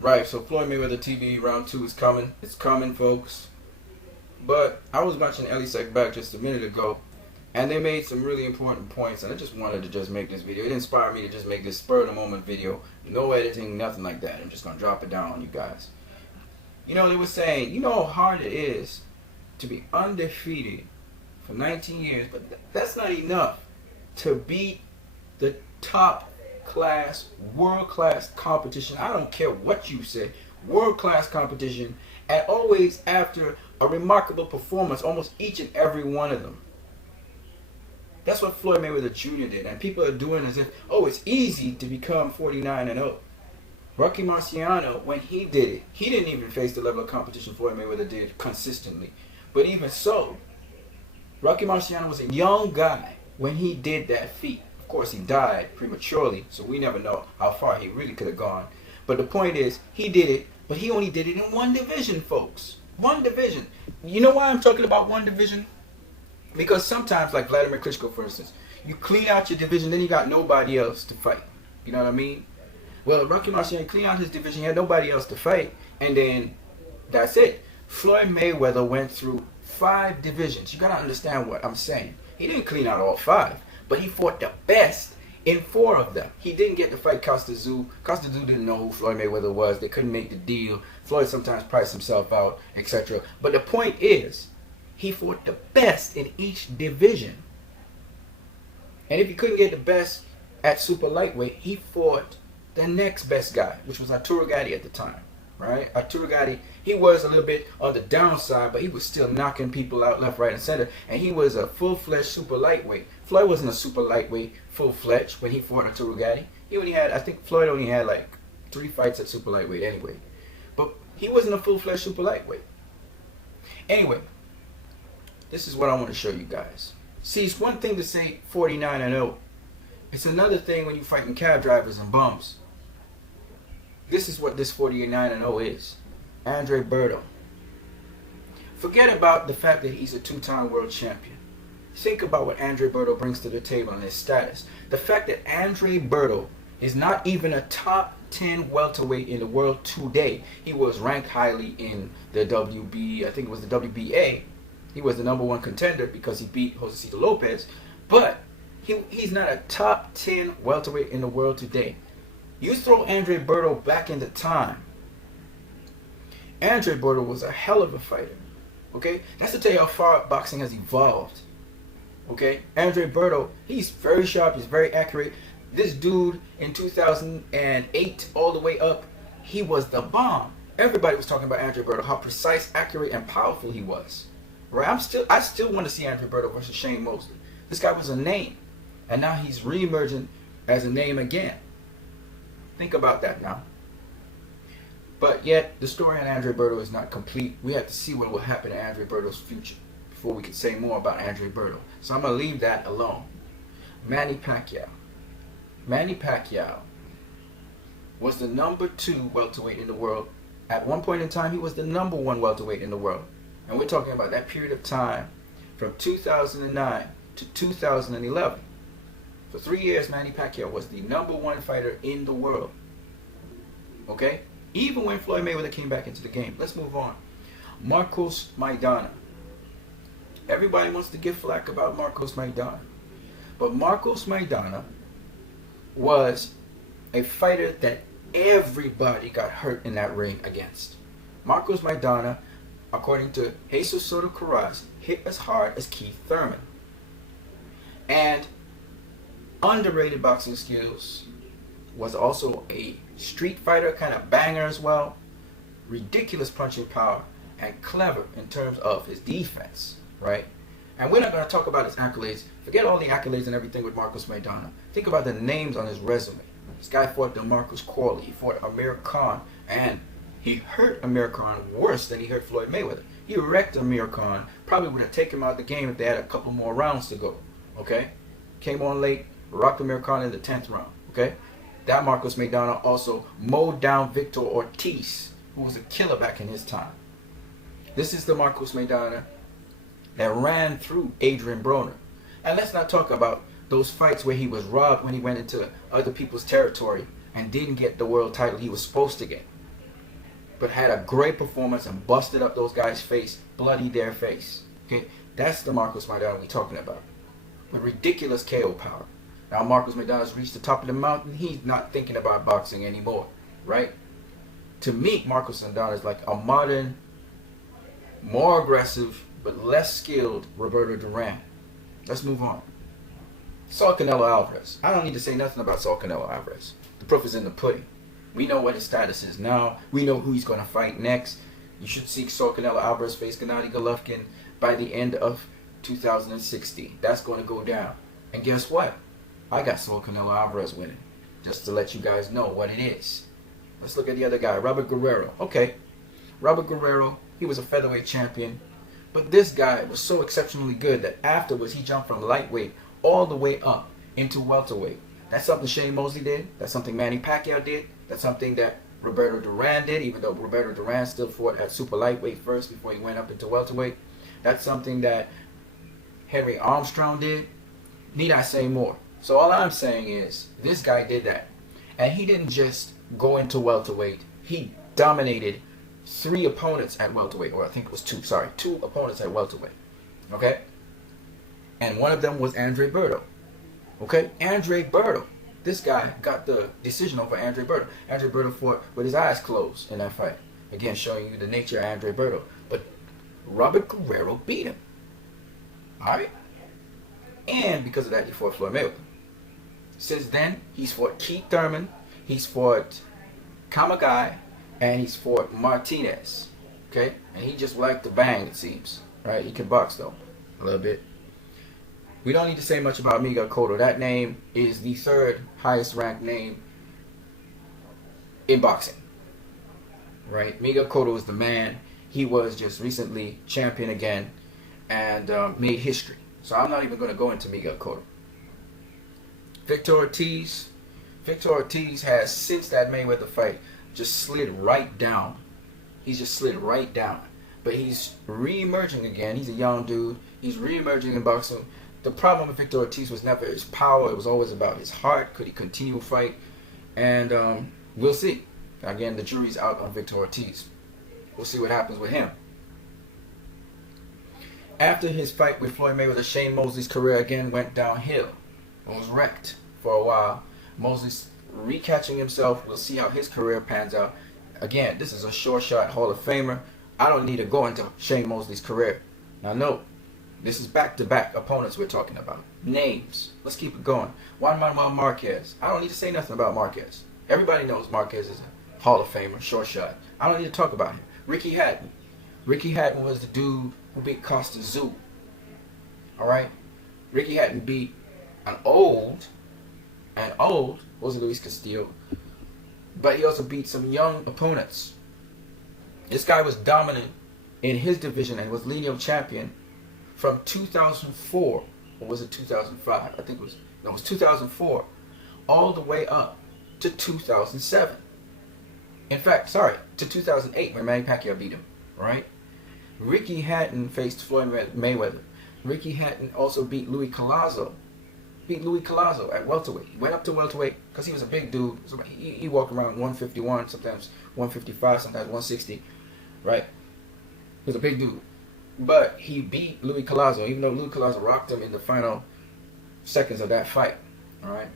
Right, so Floyd Mayweather TBE Round 2 is coming. It's coming, folks. But I was watching Ellie back just a minute ago, and they made some really important points, and I just wanted to just make this video. It inspired me to just make this spur-of-the-moment video. No editing, nothing like that. I'm just going to drop it down on you guys. You know, they were saying, you know how hard it is to be undefeated for 19 years, but that's not enough to beat the top class, world-class competition. I don't care what you say, world-class competition, and always after a remarkable performance, almost each and every one of them. That's what Floyd Mayweather Jr. did, and people are doing as if, oh, it's easy to become 49-0. Rocky Marciano, when he did it, he didn't even face the level of competition Floyd Mayweather did consistently. But even so, Rocky Marciano was a young guy when he did that feat. Of course, he died prematurely, so we never know how far he really could have gone. But the point is, he did it, but he only did it in one division, folks. One division. You know why I'm talking about one division? Because sometimes, like Vladimir Klitschko, for instance, you clean out your division, then you got nobody else to fight. You know what I mean? Well, Rocky Marciano cleaned out his division, he had nobody else to fight, and then that's it. Floyd Mayweather went through 5 divisions. You gotta understand what I'm saying. He didn't clean out all 5, but he fought the best in 4 of them. He didn't get to fight Costa Tszyu. Costa Tszyu didn't know who Floyd Mayweather was. They couldn't make the deal. Floyd sometimes priced himself out, etc. But the point is, he fought the best in each division. And if he couldn't get the best at super lightweight, he fought the next best guy, which was Arturo Gatti at the time, right? Arturo Gatti, he was a little bit on the downside, but he was still knocking people out left, right, and center, and he was a full-fledged super lightweight. Floyd wasn't a super lightweight, full-fledged when he fought Arturo Gatti. He only had, I think Floyd only had like 3 fights at super lightweight anyway, but he wasn't a full-fledged super lightweight. Anyway, this is what I want to show you guys. See, it's one thing to say 49-0. It's another thing when you're fighting cab drivers and bums. This is what this 49-0 is. Andre Berto. Forget about the fact that he's a 2-time world champion. Think about what Andre Berto brings to the table and his status. The fact that Andre Berto is not even a top 10 welterweight in the world today. He was ranked highly in the WB, I think it was the WBA. He was the #1 contender because he beat Josecito Lopez. But he's not a top 10 welterweight in the world today. You throw Andre Berto back into time. Andre Berto was a hell of a fighter. Okay? That's to tell you how far boxing has evolved. Okay? Andre Berto, he's very sharp, he's very accurate. This dude in 2008 all the way up, he was the bomb. Everybody was talking about Andre Berto, how precise, accurate, and powerful he was. Right? I still want to see Andre Berto versus Shane Mosley. This guy was a name. And now he's re-emerging as a name again. Think about that now. But yet, the story on Andre Berto is not complete. We have to see what will happen to Andre Berto's future before we can say more about Andre Berto. So I'm going to leave that alone. Manny Pacquiao. Manny Pacquiao was the #2 welterweight in the world. At one point in time, he was the #1 welterweight in the world. And we're talking about that period of time from 2009 to 2011. For 3 years, Manny Pacquiao was the #1 fighter in the world. Okay? Even when Floyd Mayweather came back into the game. Let's move on. Marcos Maidana. Everybody wants to give flack about Marcos Maidana. But Marcos Maidana was a fighter that everybody got hurt in that ring against. Marcos Maidana, according to Jesus Soto Karass, hit as hard as Keith Thurman. And underrated boxing skills, was also a street fighter, kind of banger as well, ridiculous punching power, and clever in terms of his defense, right? And we're not going to talk about his accolades. Forget all the accolades and everything with Marcos Maidana. Think about the names on his resume. This guy fought DeMarcus Corley, he fought Amir Khan, and he hurt Amir Khan worse than he hurt Floyd Mayweather. He wrecked Amir Khan, probably would have taken him out of the game if they had a couple more rounds to go, okay? Came on late, rocked Amir Khan in the 10th round, okay? That Marcos Maidana also mowed down Victor Ortiz, who was a killer back in his time. This is the Marcos Maidana that ran through Adrian Broner. And let's not talk about those fights where he was robbed when he went into other people's territory and didn't get the world title he was supposed to get. but had a great performance and busted up those guys' face, bloodied their face. Okay, that's the Marcos Maidana we're talking about. With ridiculous KO power. Now Marcos Maidana's reached the top of the mountain. He's not thinking about boxing anymore, right? To me, Marcos Maidana is like a modern, more aggressive, but less skilled Roberto Duran. Let's move on. Saul Canelo Alvarez. I don't need to say nothing about Saul Canelo Alvarez. The proof is in the pudding. We know what his status is now. We know who he's going to fight next. You should see Saul Canelo Alvarez face Gennady Golovkin by the end of 2016. That's going to go down. And guess what? I got Saul Canelo Alvarez winning. Just to let you guys know what it is. Let's look at the other guy, Robert Guerrero. Okay, Robert Guerrero, he was a featherweight champion. But this guy was so exceptionally good that afterwards he jumped from lightweight all the way up into welterweight. That's something Shane Mosley did. That's something Manny Pacquiao did. That's something that Roberto Duran did, even though Roberto Duran still fought at super lightweight first before he went up into welterweight. That's something that Henry Armstrong did. Need I say more? So all I'm saying is, this guy did that. And he didn't just go into welterweight. He dominated 3 opponents at welterweight, or I think it was 2, sorry, 2 opponents at welterweight. Okay? And one of them was Andre Berto. Okay? Andre Berto. This guy got the decision over Andre Berto. Andre Berto fought with his eyes closed in that fight. Again, showing you the nature of Andre Berto. But Robert Guerrero beat him. Alright? And because of that, he fought Floyd Mayweather. Since then, he's fought Keith Thurman, he's fought Kamagai, and he's fought Martinez. Okay? And he just liked to bang, it seems. Right? He can box, though. A little bit. We don't need to say much about Miguel Cotto. That name is the 3rd highest ranked name in boxing. Right? Miguel Cotto is the man. He was just recently champion again and made history. So I'm not even going to go into Miguel Cotto. Victor Ortiz. Victor Ortiz has, since that Mayweather fight, just slid right down. He's just slid right down. But he's re-emerging again. He's a young dude. He's re-emerging in boxing. The problem with Victor Ortiz was never his power. It was always about his heart. Could he continue to fight? And we'll see. Again, the jury's out on Victor Ortiz. We'll see what happens with him. After his fight with Floyd Mayweather, Shane Mosley's career again went downhill. It was wrecked for a while. Mosley's recatching himself. We'll see how his career pans out. Again, this is a sure shot Hall of Famer. I don't need to go into Shane Mosley's career. Now note, this is back-to-back opponents we're talking about. Names. Let's keep it going. Juan Manuel Marquez. I don't need to say nothing about Marquez. Everybody knows Marquez is a Hall of Famer, sure shot. I don't need to talk about him. Ricky Hatton. Ricky Hatton was the dude who beat Costa Zoo. Alright? Ricky Hatton beat an old, Jose Luis Castillo. But he also beat some young opponents. This guy was dominant in his division and was lineal champion from 2004, or was it 2005? I think it was 2004, all the way up to 2007. In fact, to 2008 when Manny Pacquiao beat him, right? Ricky Hatton faced Floyd Mayweather. Ricky Hatton also beat Louis Collazo. At welterweight. He went up to welterweight because he was a big dude. So he walked around 151, sometimes 155, sometimes 160, right? He was a big dude. But he beat Louis Collazo, even though Louis Collazo rocked him in the final seconds of that fight. Alright?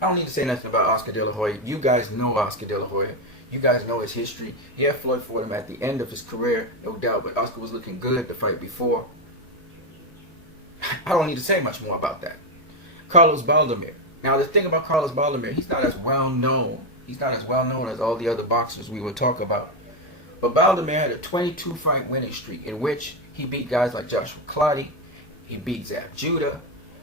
I don't need to say nothing about Oscar De La Hoya. You guys know Oscar De La Hoya. You guys know his history. Yeah, Floyd fought him at the end of his career, no doubt, but Oscar was looking good the fight before. I don't need to say much more about that. Carlos Baldomir. Now, the thing about Carlos Baldomir, he's not as well known. He's not as well known as all the other boxers we will talk about. But Baldomir had a 22-fight winning streak in which he beat guys like Joshua Clottey, he beat Zab Judah,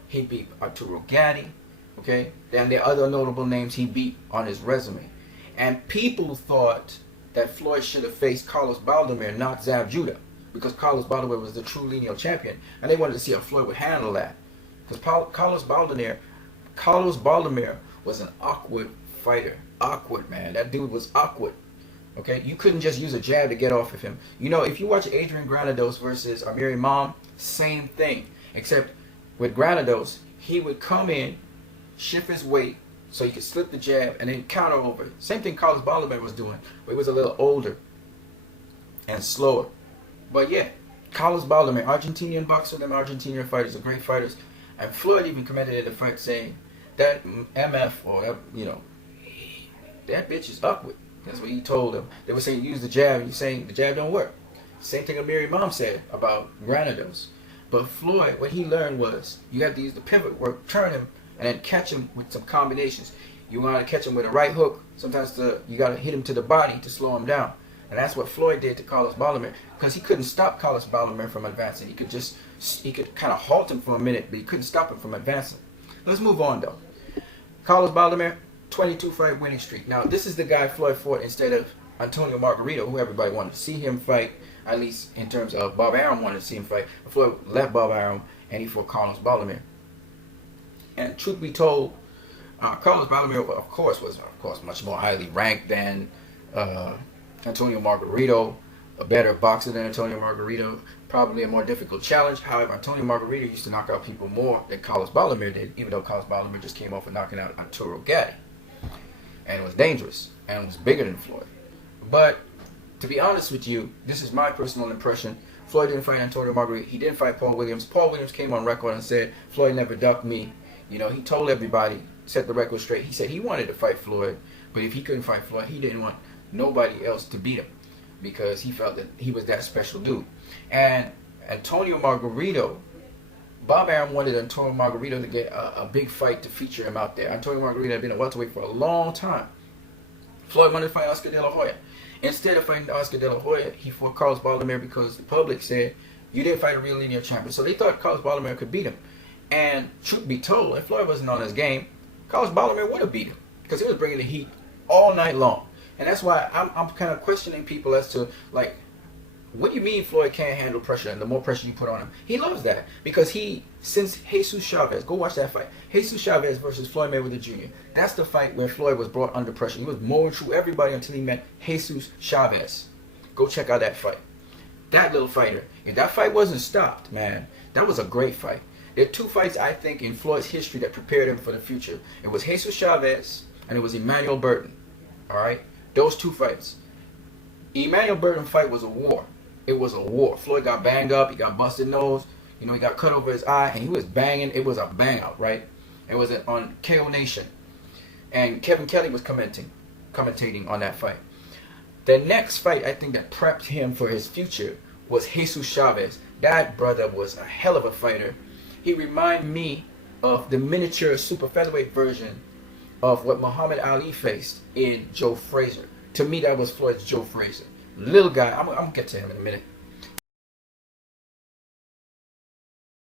he beat Arturo Gatti, okay? And the other notable names he beat on his resume. And people thought that Floyd should have faced Carlos Baldomir, not Zab Judah, because Carlos Baldomir was the true lineal champion, and they wanted to see how Floyd would handle that. Because Carlos Baldomir was an awkward fighter. Awkward, man. That dude was awkward. Okay, you couldn't just use a jab to get off of him. You know, if you watch Adrian Granados versus Amir Imam, same thing. Except with Granados, he would come in, shift his weight, so he could slip the jab and then counter over. Same thing Carlos Baldomir was doing, but he was a little older and slower. But yeah, Carlos Baldomir, Argentinian boxer, them Argentinian fighters are great fighters. And Floyd even commented in the fight saying that MF, or that, you know, that bitch is upward. That's what he told him. They were saying use the jab, and he's saying the jab don't work. Same thing Amiri Mom said about Granados. But Floyd, what he learned was you got to use the pivot work, turn him, and then catch him with some combinations. You want to catch him with a right hook. Sometimes you got to hit him to the body to slow him down. And that's what Floyd did to Carlos Baldomir, because he couldn't stop Carlos Baldomir from advancing. He could kind of halt him for a minute, but he couldn't stop him from advancing. Let's move on though. Carlos Baldomir, 22-fight winning streak. Now this is the guy Floyd fought instead of Antonio Margarito, who everybody wanted to see him fight. At least in terms of Bob Arum wanted to see him fight. Floyd left Bob Arum and he fought Carlos Baldomir. And truth be told, Carlos Baldomir, of course, was much more highly ranked than Antonio Margarito, a better boxer than Antonio Margarito, probably a more difficult challenge. However, Antonio Margarito used to knock out people more than Carlos Baldomir did, even though Carlos Baldomir just came off of knocking out Arturo Gatti. And it was dangerous, and was bigger than Floyd. But, to be honest with you, this is my personal impression. Floyd didn't fight Antonio Margarito. He didn't fight Paul Williams. Paul Williams came on record and said, Floyd never ducked me. You know, he told everybody, set the record straight. He said he wanted to fight Floyd, but if he couldn't fight Floyd, he didn't want nobody else to beat him, because he felt that he was that special dude. And Antonio Margarito, Bob Arum wanted Antonio Margarito to get a big fight to feature him out there. Antonio Margarito had been a welterweight for a long time. Floyd wanted to fight Oscar De La Hoya. Instead of fighting Oscar De La Hoya, he fought Carlos Baldomir because the public said, you didn't fight a real linear champion. So they thought Carlos Baldomir could beat him. And truth be told, if Floyd wasn't on his game, Carlos Baldomir would have beat him, because he was bringing the heat all night long. And that's why I'm kind of questioning people as to, like, what do you mean Floyd can't handle pressure, and the more pressure you put on him? He loves that, because since Jesus Chavez, go watch that fight. Jesus Chavez versus Floyd Mayweather Jr. That's the fight where Floyd was brought under pressure. He was mowing through everybody until he met Jesus Chavez. Go check out that fight. That little fighter. And that fight wasn't stopped, man. That was a great fight. There are two fights, I think, in Floyd's history that prepared him for the future. It was Jesus Chavez, and it was Emmanuel Burton. All right? Those two fights. Emmanuel Burton fight was a war. It was a war. Floyd got banged up. He got busted nose. You know, he got cut over his eye, and he was banging. It was a bang out, right? It was on KO Nation. And Kevin Kelly was commentating on that fight. The next fight, I think, that prepped him for his future was Jesus Chavez. That brother was a hell of a fighter. He reminded me of the miniature super featherweight version of what Muhammad Ali faced in Joe Frazier. To me, that was Floyd's Joe Frazier. Little guy. I'm going to get to him in a minute.